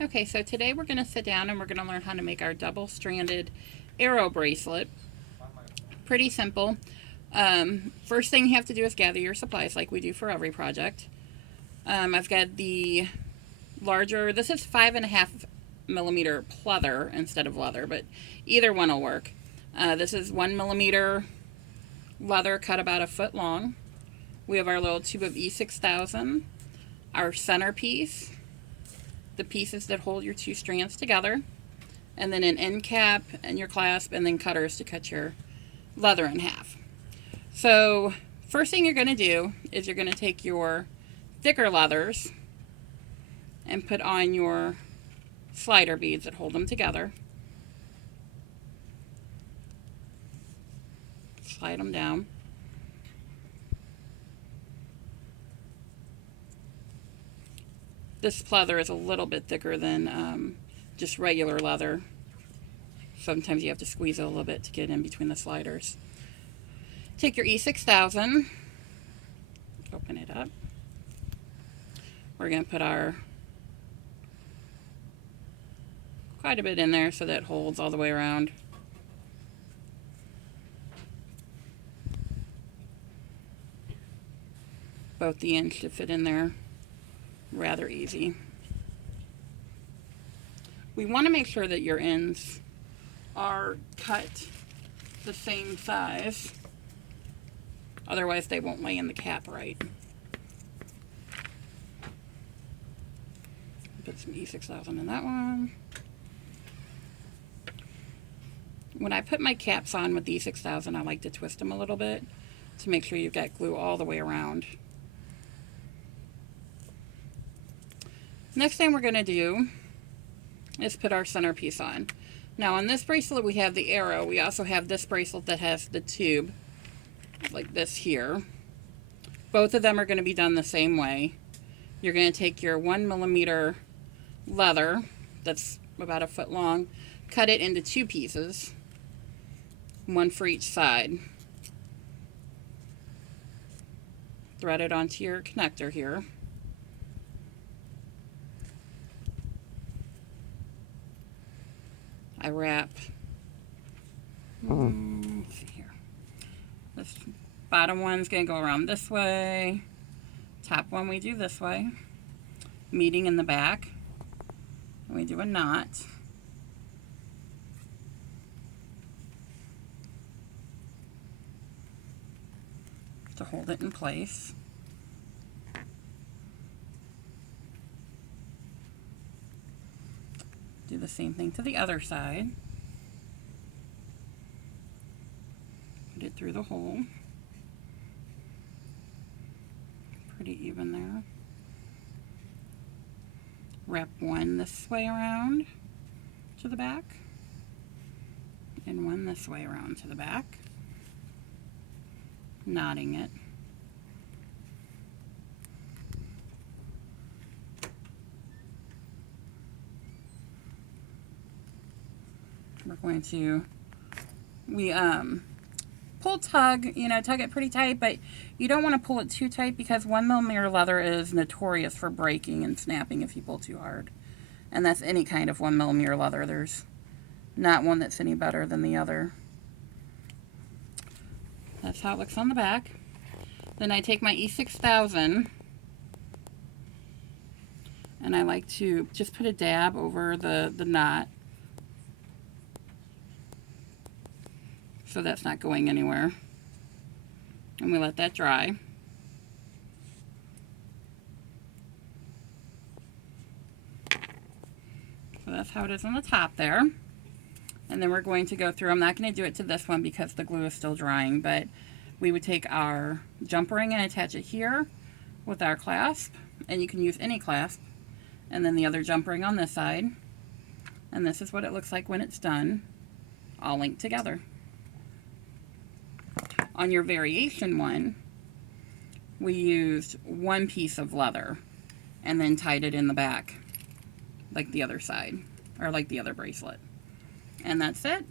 Okay, so today we're going to sit down and we're going to learn how to make our double-stranded arrow bracelet. Pretty simple. First thing you have to do is gather your supplies like we do for every project. I've got the larger, this is 5.5mm pleather instead of leather, but either one will work. This is 1mm leather cut about a foot long. We have our little tube of E6000, our centerpiece, the pieces that hold your two strands together, and then an end cap and your clasp, and then cutters to cut your leather in half. So first thing you're going to do is you're going to take your thicker leathers and put on your slider beads that hold them together. Slide them down. This pleather is a little bit thicker than just regular leather. Sometimes you have to squeeze it a little bit to get in between the sliders. Take your E6000, open it up. We're going to put our quite a bit in there so that it holds all the way around. Both the ends should fit in there rather easy. We want to make sure that your ends are cut the same size, otherwise they won't lay in the cap right. Put some E6000 in that one. When I put my caps on with the E6000, I like to twist them a little bit to make sure you've got glue all the way around. Next thing we're going to do is put our centerpiece on. Now on this bracelet we have the arrow. We also have this bracelet that has the tube like this here. Both of them are going to be done the same way. You're going to take your 1mm leather that's about a foot long, cut it into two pieces, one for each side. Thread it onto your connector here. I wrap, let's see here, this bottom one's going to go around this way, top one we do this way, meeting in the back, and we do a knot. To hold it in place. Do the same thing to the other side. Put it through the hole. Pretty even there. Wrap one this way around to the back, and one this way around to the back, knotting it. We're going to, pull tug, tug it pretty tight, but you don't want to pull it too tight because 1mm leather is notorious for breaking and snapping if you pull too hard. And that's any kind of 1mm leather. There's not one that's any better than the other. That's how it looks on the back. Then I take my E6000 and I like to just put a dab over the knot so that's not going anywhere. And we let that dry. So that's how it is on the top there. And then we're going to go through, I'm not going to do it to this one because the glue is still drying, but we would take our jump ring and attach it here with our clasp, and you can use any clasp, and then the other jump ring on this side. And this is what it looks like when it's done, all linked together. On your variation one, we used one piece of leather and then tied it in the back like the other side, or like the other bracelet. And that's it.